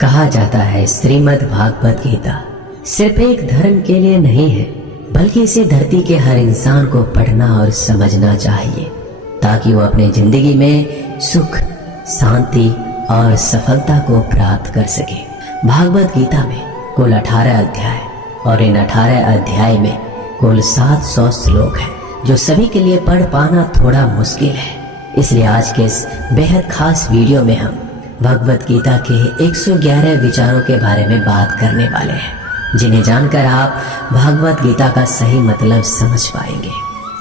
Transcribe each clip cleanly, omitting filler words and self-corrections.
कहा जाता है श्रीमद् भागवत गीता सिर्फ एक धर्म के लिए नहीं है, बल्कि इसे धरती के हर इंसान को पढ़ना और समझना चाहिए ताकि वो अपने जिंदगी में सुख, शांति और सफलता को प्राप्त कर सके। भागवत गीता में कुल 18 अध्याय और इन 18 अध्याय में कुल 700 श्लोक हैं, जो सभी के लिए पढ़ पाना थोड़ा मुश्किल है। इसलिए आज के इस बेहद खास वीडियो में हम भगवत गीता के 111 विचारों के बारे में बात करने वाले हैं, जिन्हें जानकर आप भगवत गीता का सही मतलब समझ पाएंगे।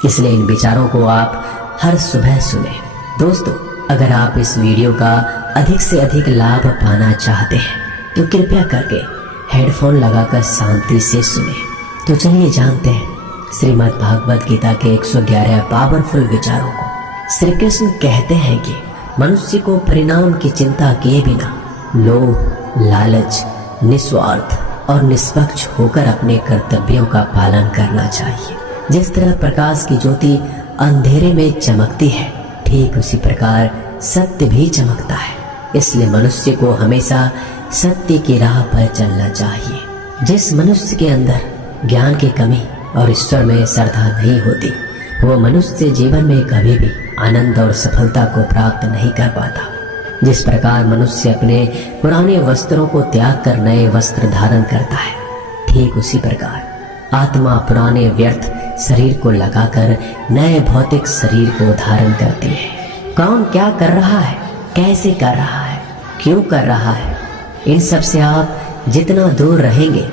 इसलिए इन विचारों को आप हर सुबह सुने। दोस्तों, अगर आप इस वीडियो का अधिक से अधिक लाभ पाना चाहते हैं तो कृपया करके हेडफोन लगाकर शांति से सुने। तो चलिए जानते हैं श्रीमद् भागवत गीता के 111 पावरफुल विचारों को। श्री कृष्ण कहते हैं कि मनुष्य को परिणाम की चिंता किए बिना लोभ, लालच, निस्वार्थ और निष्पक्ष होकर अपने कर्तव्यों का पालन करना चाहिए। जिस तरह प्रकाश की ज्योति अंधेरे में चमकती है, ठीक उसी प्रकार सत्य भी चमकता है। इसलिए मनुष्य को हमेशा सत्य की राह पर चलना चाहिए। जिस मनुष्य के अंदर ज्ञान की कमी और ईश्वर में श्रद्धा नहीं होती, वो मनुष्य जीवन में कभी भी आनंद और सफलता को प्राप्त नहीं कर पाता। जिस प्रकार मनुष्य अपने पुराने वस्त्रों को त्याग कर नए वस्त्र धारण करता है, ठीक उसी प्रकार आत्मा पुराने व्यर्थ शरीर को लगाकर नए भौतिक शरीर को धारण करती है। कौन क्या कर रहा है, कैसे कर रहा है, क्यों कर रहा है, इन सब से आप जितना दूर रहेंगे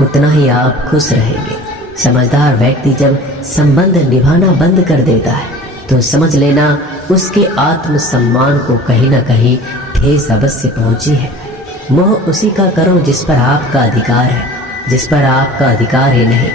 उतना ही आप खुश रहेंगे। समझदार व्यक्ति जब संबंध निभाना बंद कर देता है तो समझ लेना उसके आत्म सम्मान को कहीं ना कहीं ठेस अवश्य पहुंची है। मोह उसी का करो जिस पर आपका अधिकार है। जिस पर आपका अधिकार ही नहीं,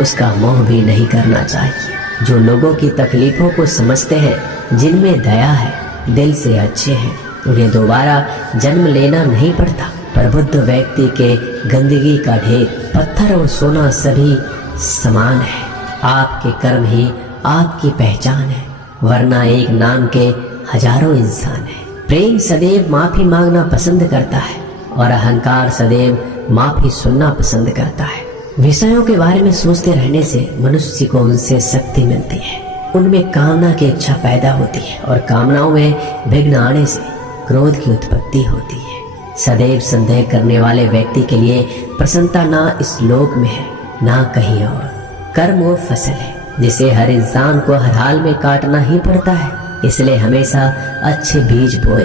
उसका मोह भी नहीं करना चाहिए। जो लोगों की तकलीफों को समझते हैं, जिनमें दया है, दिल से अच्छे हैं, उन्हें दोबारा जन्म लेना नहीं पड़ता। पर बुद्ध व्यक्ति के गंदगी का ढेर, पत्थर और सोना सभी समान है। आपके कर्म ही आपकी पहचान है, वरना एक नाम के हजारों इंसान हैं। प्रेम सदैव माफी मांगना पसंद करता है और अहंकार सदैव माफी सुनना पसंद करता है। विषयों के बारे में सोचते रहने से मनुष्य को उनसे शक्ति मिलती है, उनमें कामना की इच्छा पैदा होती है और कामनाओं में विघ्न आने से क्रोध की उत्पत्ति होती है। सदैव संदेह करने वाले व्यक्ति के लिए प्रसन्नता ना इस लोक में है, ना कहीं और। कर्म वो फसल है जिसे हर इंसान को हर हाल में काटना ही पड़ता है। इसलिए हमेशा अच्छे बीज बोए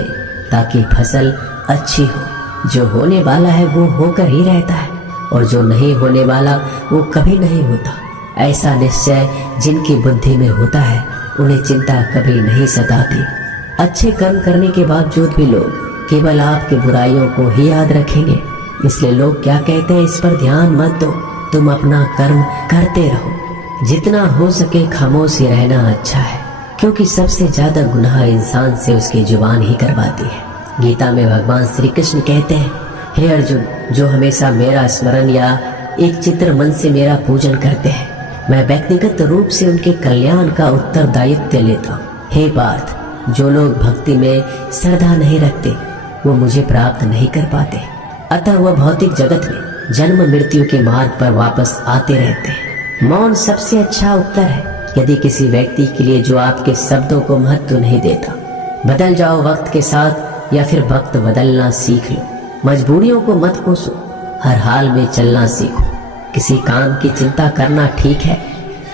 ताकि फसल अच्छी हो। जो होने वाला है वो होकर ही रहता है और जो नहीं होने वाला वो कभी नहीं होता। ऐसा निश्चय जिनकी बुद्धि में होता है, उन्हें चिंता कभी नहीं सताती। अच्छे कर्म करने के बावजूद भी लोग केवल आपकी बुराइयों को ही याद रखेंगे। इसलिए लोग क्या कहते हैं, इस पर ध्यान मत दो, तुम अपना कर्म करते रहो। जितना हो सके खामोश ही रहना अच्छा है, क्योंकि सबसे ज्यादा गुनाह इंसान से उसकी जुबान ही करवाती है। गीता में भगवान श्री कृष्ण कहते हैं, हे अर्जुन, जो हमेशा मेरा स्मरण या एक चित्र मन से मेरा पूजन करते हैं, मैं व्यक्तिगत रूप से उनके कल्याण का उत्तरदायित्व लेता हूँ। हे पार्थ, जो लोग भक्ति में श्रद्धा नहीं रखते वो मुझे प्राप्त नहीं कर पाते, अतः वह भौतिक जगत में जन्म मृत्यु के मार्ग पर वापस आते रहते हैं। मौन सबसे अच्छा उत्तर है यदि किसी व्यक्ति के लिए जो आपके शब्दों को महत्व नहीं देता। बदल जाओ वक्त के साथ या फिर वक्त बदलना सीख लो। मजबूरियों को मत कोसो, हर हाल में चलना सीखो। किसी काम की चिंता करना ठीक है,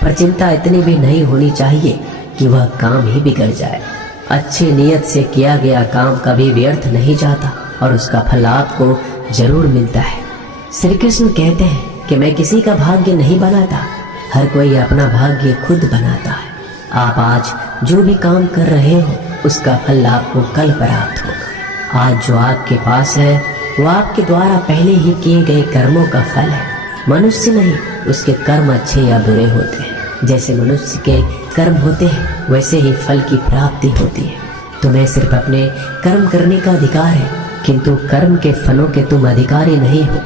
पर चिंता इतनी भी नहीं होनी चाहिए कि वह काम ही बिगड़ जाए। अच्छी नीयत से किया गया काम कभी व्यर्थ नहीं जाता और उसका फल आपको जरूर मिलता है। श्री कृष्ण कहते हैं कि मैं किसी का भाग्य नहीं बनाता, हर कोई अपना भाग्य खुद बनाता है। आप आज जो भी काम कर रहे हो उसका फल आपको कल प्राप्त होगा। आज जो आपके पास है वो आपके द्वारा पहले ही किए गए कर्मों का फल है। मनुष्य नहीं, उसके कर्म अच्छे या बुरे होते हैं। जैसे मनुष्य के कर्म होते हैं वैसे ही फल की प्राप्ति होती है। तुम्हें सिर्फ अपने कर्म करने का अधिकार है, किंतु कर्म के फलों के तुम अधिकारी नहीं हो।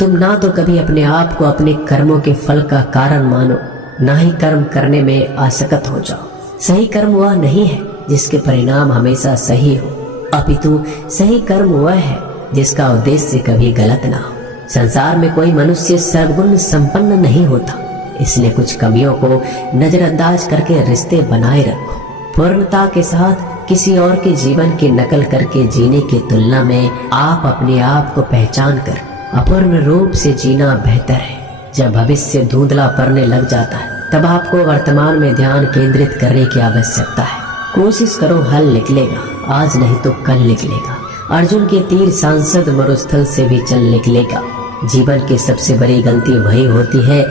तुम ना तो कभी अपने आप को अपने कर्मों के फल का कारण मानो, ना ही कर्म करने में आसक्त हो जाओ। सही कर्म वह नहीं है जिसके परिणाम हमेशा सही हो, अपितु सही कर्म वह है जिसका उद्देश्य कभी गलत ना हो। संसार में कोई मनुष्य सर्वगुण संपन्न नहीं होता, इसलिए कुछ कमियों को नजरअंदाज करके रिश्ते बनाए रखो। पूर्णता के साथ किसी और के जीवन की नकल करके जीने की तुलना में आप अपने आप को पहचान कर अपूर्ण रूप से जीना बेहतर है। जब भविष्य धुंधला पड़ने लग जाता है तब आपको वर्तमान में ध्यान केंद्रित करने की आवश्यकता है। कोशिश करो, हल निकलेगा, आज नहीं तो कल निकलेगा। अर्जुन के तीर सांसद मरुस्थल से भी चल निकलेगा। जीवन की सबसे बड़ी गलती वही होती है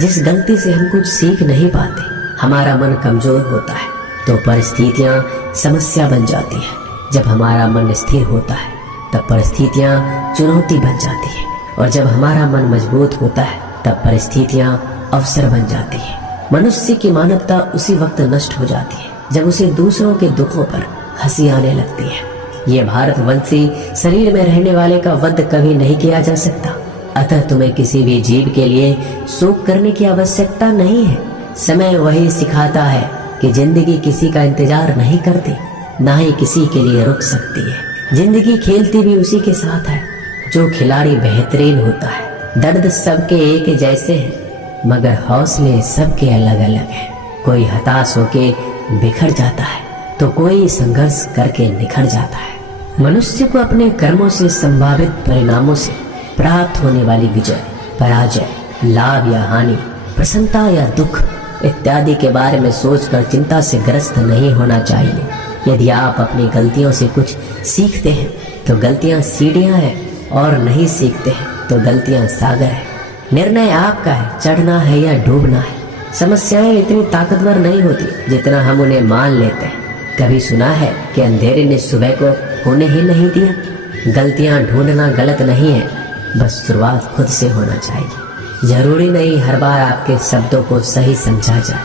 जिस गलती से हम कुछ सीख नहीं पाते। हमारा मन कमजोर होता है तो परिस्थितियां समस्या बन जाती है। जब हमारा मन स्थिर होता है तब परिस्थितियां चुनौती बन जाती है, और जब हमारा मन मजबूत होता है तब परिस्थितियां अवसर बन जाती है। मनुष्य की मानवता उसी वक्त नष्ट हो जाती है जब उसे दूसरों के दुखों पर हंसी आने लगती है। ये भारतवंशी शरीर में रहने वाले का वध कभी नहीं किया जा सकता, अतः तुम्हें किसी भी जीव के लिए शोक करने की आवश्यकता नहीं है। समय वही सिखाता है कि जिंदगी किसी का इंतजार नहीं करती, ना ही किसी के लिए रुक सकती है। जिंदगी खेलती भी उसी के साथ है जो खिलाड़ी बेहतरीन होता है। दर्द सबके एक जैसे हैं, मगर हौसले सबके अलग अलग हैं। कोई हताश होके बिखर जाता है तो कोई संघर्ष करके निखर जाता है। मनुष्य को अपने कर्मों से संभावित परिणामों से प्राप्त होने वाली विजय, पराजय, लाभ या हानि, प्रसन्नता या दुख इत्यादि के बारे में सोचकर चिंता से ग्रस्त नहीं होना चाहिए। यदि आप अपनी गलतियों से कुछ सीखते हैं तो गलतियां सीढ़ियां हैं, और नहीं सीखते हैं तो गलतियां सागर है। निर्णय आपका है, चढ़ना है या डूबना है। समस्याएं इतनी ताकतवर नहीं होती जितना हम उन्हें मान लेते हैं। कभी सुना है कि अंधेरे ने सुबह को होने ही नहीं दिया। गलतियां ढूंढना गलत नहीं है, बस शुरुआत खुद से होना चाहिए। जरूरी नहीं हर बार आपके शब्दों को सही समझा जाए,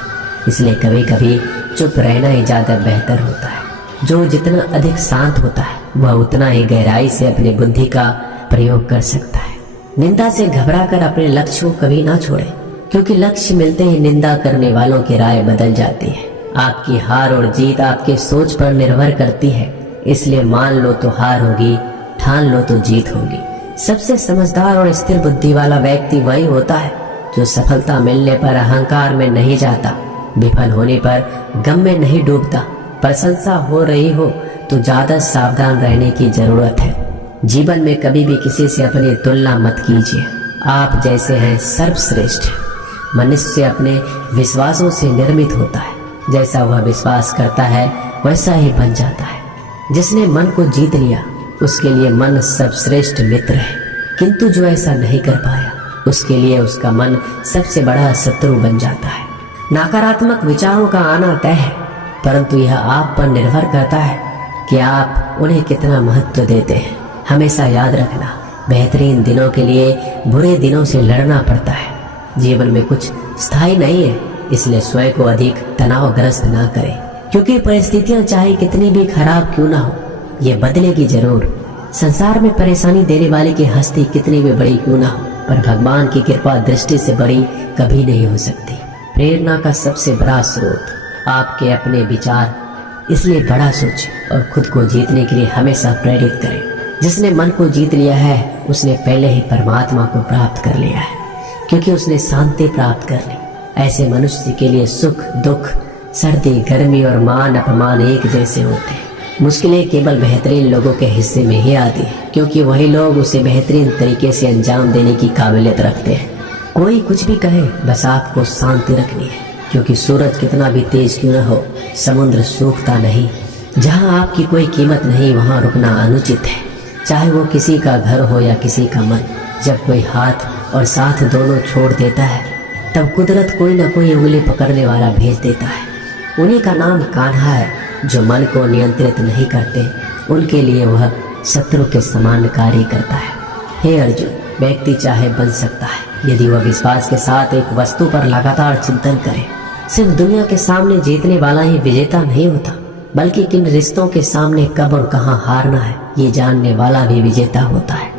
इसलिए कभी कभी चुप रहना ही ज्यादा बेहतर होता है। जो जितना अधिक शांत होता है वह उतना ही गहराई से अपनी बुद्धि का प्रयोग कर सकता है। निंदा से घबराकर अपने लक्ष्य को कभी ना छोड़े, क्योंकि लक्ष्य मिलते ही निंदा करने वालों की राय बदल जाती है। आपकी हार और जीत आपके सोच पर निर्भर करती है, इसलिए मान लो तो हार होगी, ठान लो तो जीत होगी। सबसे समझदार और स्थिर बुद्धि वाला व्यक्ति वही होता है जो सफलता मिलने पर अहंकार में नहीं जाता, विफल होने पर गम में नहीं डूबता। प्रशंसा हो रही हो तो ज्यादा सावधान रहने की जरूरत है। जीवन में कभी भी किसी से अपनी तुलना मत कीजिए। आप जैसे हैं सर्वश्रेष्ठ। मनुष्य अपने विश्वासों से निर्मित होता है, जैसा वह विश्वास करता है वैसा ही बन जाता है। जिसने मन को जीत लिया उसके लिए मन सर्वश्रेष्ठ मित्र है, किंतु जो ऐसा नहीं कर पाया उसके लिए उसका मन सबसे बड़ा शत्रु बन जाता है। नकारात्मक विचारों का आना तय है, परंतु यह आप पर निर्भर करता है कि आप उन्हें कितना महत्व देते हैं। हमेशा याद रखना, बेहतरीन दिनों के लिए बुरे दिनों से लड़ना पड़ता है। जीवन में कुछ स्थायी नहीं है, इसलिए स्वयं को अधिक तनावग्रस्त ना करें, क्योंकि परिस्थितियां चाहे कितनी भी खराब क्यों ना हो, ये बदलेगी जरूर। संसार में परेशानी देने वाले की हस्ती कितनी भी बड़ी क्यों ना हो, पर भगवान की कृपा दृष्टि से बड़ी कभी नहीं हो सकती। प्रेरणा का सबसे बड़ा स्रोत आपके अपने विचार, इसलिए बड़ा सोचें और खुद को जीतने के लिए हमेशा प्रेरित करें। जिसने मन को जीत लिया है उसने पहले ही परमात्मा को प्राप्त कर लिया है, क्योंकि उसने शांति प्राप्त कर ली। ऐसे मनुष्य के लिए सुख दुख, सर्दी गर्मी और मान अपमान एक जैसे होते हैं। मुश्किलें केवल बेहतरीन लोगों के हिस्से में ही आती है, क्योंकि वही लोग उसे बेहतरीन तरीके से अंजाम देने की काबिलियत रखते हैं। कोई कुछ भी कहे, बस आपको शांति रखनी है, क्योंकि सूरज कितना भी तेज क्यों न हो, समुद्र सूखता नहीं। जहाँ आपकी कोई कीमत नहीं वहाँ रुकना अनुचित है, चाहे वो किसी का घर हो या किसी का मन। जब कोई हाथ और साथ दोनों छोड़ देता है तब कुदरत कोई न कोई उंगली पकड़ने वाला भेज देता है। उन्हीं का नाम कान्हा है। जो मन को नियंत्रित नहीं करते उनके लिए वह शत्रु के समान कार्य करता है। हे अर्जुन, व्यक्ति चाहे बन सकता है यदि वह विश्वास के साथ एक वस्तु पर लगातार चिंतन करे। सिर्फ दुनिया के सामने जीतने वाला ही विजेता नहीं होता, बल्कि किन रिश्तों के सामने कब और कहाँ हारना है ये जानने वाला भी विजेता होता है।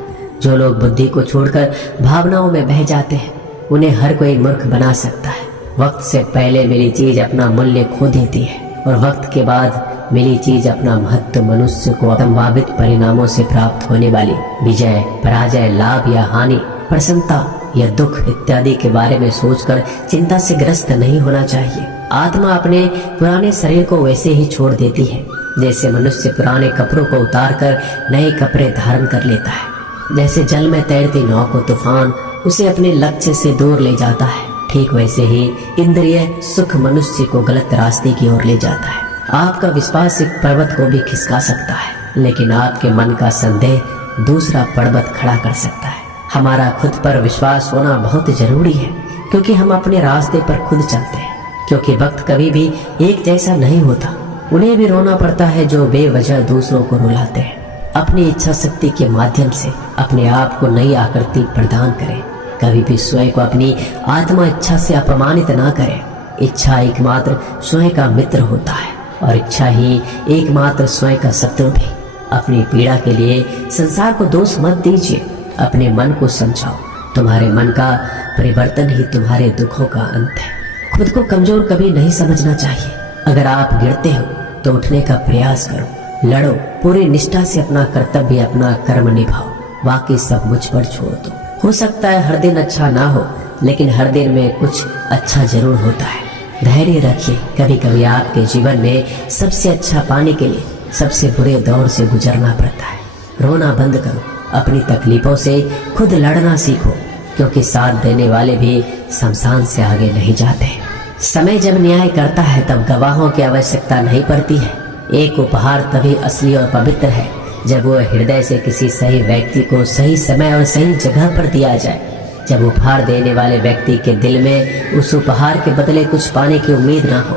जो लोग बुद्धि को छोड़कर भावनाओं में बह जाते हैं उन्हें हर कोई मूर्ख बना सकता है। वक्त से पहले मिली चीज अपना मूल्य खो देती है और वक्त के बाद मिली चीज अपना महत्व मनुष्य को संभावित परिणामों से प्राप्त होने वाली विजय, पराजय, लाभ या हानि, प्रसन्नता या दुख इत्यादि के बारे में सोचकर चिंता से ग्रस्त नहीं होना चाहिए। आत्मा अपने पुराने शरीर को वैसे ही छोड़ देती है जैसे मनुष्य पुराने कपड़ों को उतारकर नए कपड़े धारण कर लेता है। जैसे जल में तैरती नाव को तूफान उसे अपने लक्ष्य से दूर ले जाता है, ठीक वैसे ही इंद्रिय सुख मनुष्य को गलत रास्ते की ओर ले जाता है। आपका विश्वास एक पर्वत को भी खिसका सकता है, लेकिन आपके मन का संदेह दूसरा पर्वत खड़ा कर सकता है। हमारा खुद पर विश्वास होना बहुत जरूरी है, क्योंकि हम अपने रास्ते पर खुद चलते हैं। क्योंकि वक्त कभी भी एक जैसा नहीं होता, उन्हें भी रोना पड़ता है जो बेवजह दूसरों को रुलाते हैं। अपनी इच्छा शक्ति के माध्यम से अपने आप को नई आकृति प्रदान करें। कभी भी स्वयं को अपनी आत्मा इच्छा से अपमानित ना करें। इच्छा एकमात्र स्वयं का मित्र होता है और इच्छा ही एकमात्र स्वयं का शत्रु भी। अपनी पीड़ा के लिए संसार को दोष मत दीजिए, अपने मन को समझाओ। तुम्हारे मन का परिवर्तन ही तुम्हारे दुखों का अंत है। खुद को कमजोर कभी नहीं समझना चाहिए। अगर आप गिरते हो तो उठने का प्रयास करो, लड़ो, पूरी निष्ठा से अपना कर्तव्य, अपना कर्म निभाओ। बाकी सब मुझ पर छोड़ दो। हो सकता है हर दिन अच्छा ना हो, लेकिन हर दिन में कुछ अच्छा जरूर होता है। धैर्य रखिए। कभी कभी आपके जीवन में सबसे अच्छा पाने के लिए सबसे बुरे दौर से गुजरना पड़ता है। रोना बंद करो, अपनी तकलीफों से खुद लड़ना सीखो, क्योंकि साथ देने वाले भी शमशान से आगे नहीं जाते। समय जब न्याय करता है तब गवाहों की आवश्यकता नहीं पड़ती है। एक उपहार तभी असली और पवित्र है जब वो हृदय से किसी सही व्यक्ति को सही समय और सही जगह पर दिया जाए। जब उपहार देने वाले व्यक्ति के दिल में उस उपहार के बदले कुछ पाने की उम्मीद ना हो।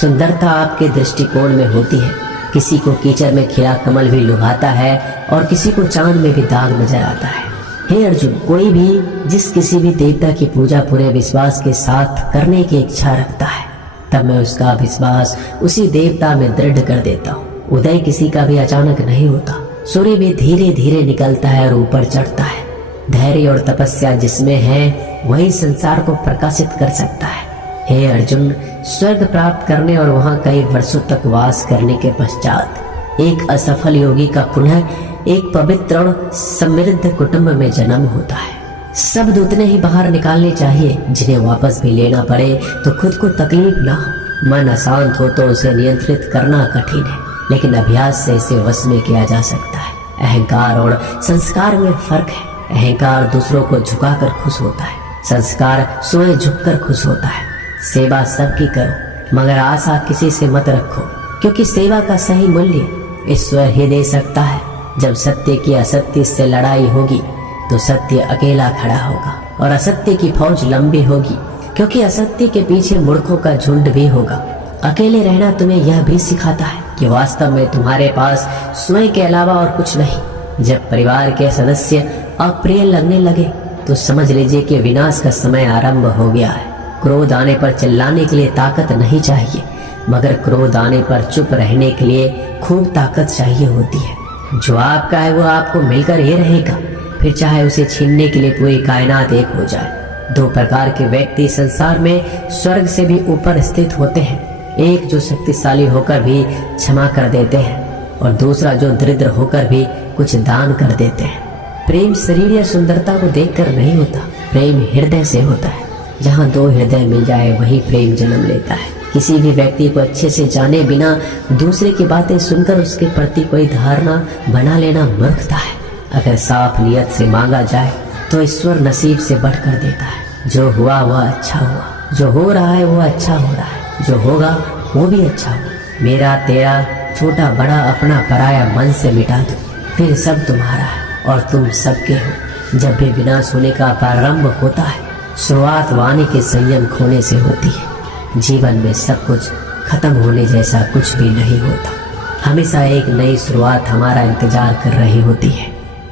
सुंदरता आपके दृष्टिकोण में होती है। किसी को कीचड़ में खिला कमल भी लुभाता है और किसी को चांद में भी दाग नजर आता है। हे अर्जुन, कोई भी जिस किसी भी देवता की पूजा पूरे विश्वास के साथ करने की इच्छा रखता है, तब मैं उसका विश्वास उसी देवता में दृढ़ कर देता हूँ। उदय किसी का भी अचानक नहीं होता। सूर्य भी धीरे धीरे निकलता है और ऊपर चढ़ता है। धैर्य और तपस्या जिसमें है वही संसार को प्रकाशित कर सकता है। हे अर्जुन, स्वर्ग प्राप्त करने और वहाँ कई वर्षों तक वास करने के पश्चात एक असफल योगी का पुनः एक पवित्र और समृद्ध कुटुंब में जन्म होता है। शब्द उतने ही बाहर निकालने चाहिए जिन्हें वापस भी लेना पड़े तो खुद को तकलीफ ना हो। मन अशांत हो तो उसे नियंत्रित करना कठिन है, लेकिन अभ्यास से इसे वश में किया जा सकता है। अहंकार और संस्कार में फर्क है। अहंकार दूसरों को झुकाकर खुश होता है, संस्कार स्वयं झुककर खुश होता है। सेवा सबकी करो, मगर आशा किसी से मत रखो, क्योंकि सेवा का सही मूल्य ईश्वर ही दे सकता है। जब सत्य की असत्य से लड़ाई होगी तो सत्य अकेला खड़ा होगा और असत्य की फौज लंबी होगी, क्योंकि असत्य के पीछे मूर्खों का झुंड भी होगा। अकेले रहना तुम्हें यह भी सिखाता है कि वास्तव में तुम्हारे पास स्वयं के अलावा और कुछ नहीं। जब परिवार के सदस्य अप्रिय लगने लगे तो समझ लीजिए कि विनाश का समय आरंभ हो गया है। क्रोध आने पर चिल्लाने के लिए ताकत नहीं चाहिए, मगर क्रोध आने पर चुप रहने के लिए खूब ताकत चाहिए होती है। जो आपका है वो आपको मिलकर ही रहेगा, फिर चाहे उसे छीनने के लिए पूरी कायनात एक हो जाए। दो प्रकार के व्यक्ति संसार में स्वर्ग से भी ऊपर स्थित होते हैं। एक जो शक्तिशाली होकर भी क्षमा कर देते हैं और दूसरा जो दरिद्र होकर भी कुछ दान कर देते हैं। प्रेम शरीर या सुंदरता को देखकर नहीं होता, प्रेम हृदय से होता है। जहाँ दो हृदय मिल जाए वही प्रेम जन्म लेता है। किसी भी व्यक्ति को अच्छे से जाने बिना दूसरे की बातें सुनकर उसके प्रति कोई धारणा बना लेना मूर्खता है। अगर साफ नियत से मांगा जाए तो ईश्वर नसीब से बढ़कर देता है। जो हुआ वह अच्छा हुआ, जो हो रहा है वो अच्छा हो रहा है, जो होगा वो भी अच्छा होगा। मेरा तेरा छोटा बड़ा अपना पराया मन से मिटा दो, फिर सब तुम्हारा है और तुम सबके हो। जब भी विनाश होने का प्रारंभ होता है, शुरुआत वाणी के संयम खोने से होती है। जीवन में सब कुछ खत्म होने जैसा कुछ भी नहीं होता। हमेशा एक नई शुरुआत हमारा इंतजार कर रही होती है।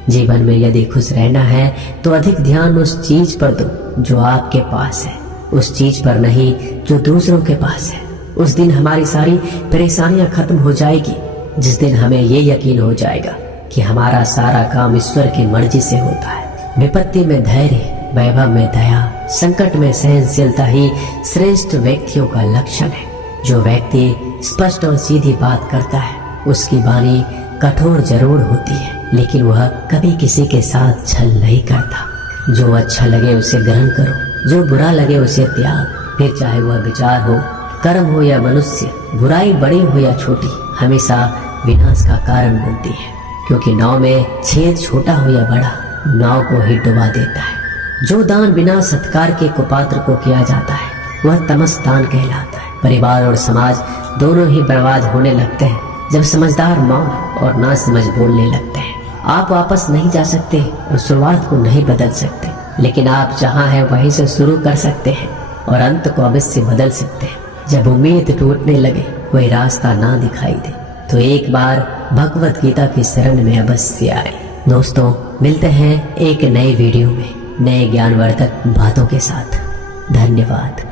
जीवन में यदि खुश रहना है तो अधिक ध्यान उस चीज पर दो जो आपके पास है, उस चीज पर नहीं जो दूसरों के पास है। उस दिन हमारी सारी परेशानियां खत्म हो जाएगी, जिस दिन हमें ये यकीन हो जाएगा कि हमारा सारा काम ईश्वर की मर्जी से होता है। विपत्ति में धैर्य, वैभव में दया, संकट में सहनशीलता ही श्रेष्ठ व्यक्तियों का लक्षण है। जो व्यक्ति स्पष्ट और सीधी बात करता है। उसकी वाणी कठोर जरूर होती है, लेकिन वह कभी किसी के साथ छल नहीं करता। जो अच्छा लगे उसे ग्रहण करो, जो बुरा लगे उसे त्याग। फिर चाहे वह विचार हो, कर्म हो या मनुष्य, बुराई बड़ी हो या छोटी, हमेशा विनाश का कारण बनती है। क्योंकि नाव में छेद छोटा हो या बड़ा, नाव को ही डुबा देता है। जो दान बिना सत्कार के कुपात्र को किया जाता है वह तमस दान कहलाता है। परिवार और समाज दोनों ही बर्बाद होने लगते हैं जब समझदार मौन और ना समझ बोलने लगते हैं। आप वापस नहीं जा सकते और शुरुआत को नहीं बदल सकते, लेकिन आप जहाँ हैं वहीं से शुरू कर सकते हैं और अंत को अवश्य बदल सकते हैं। जब उम्मीद टूटने लगे, कोई रास्ता ना दिखाई दे, तो एक बार भगवत गीता की शरण में अवश्य आए। दोस्तों, मिलते हैं एक नए वीडियो में नए ज्ञानवर्धक बातों के साथ। धन्यवाद।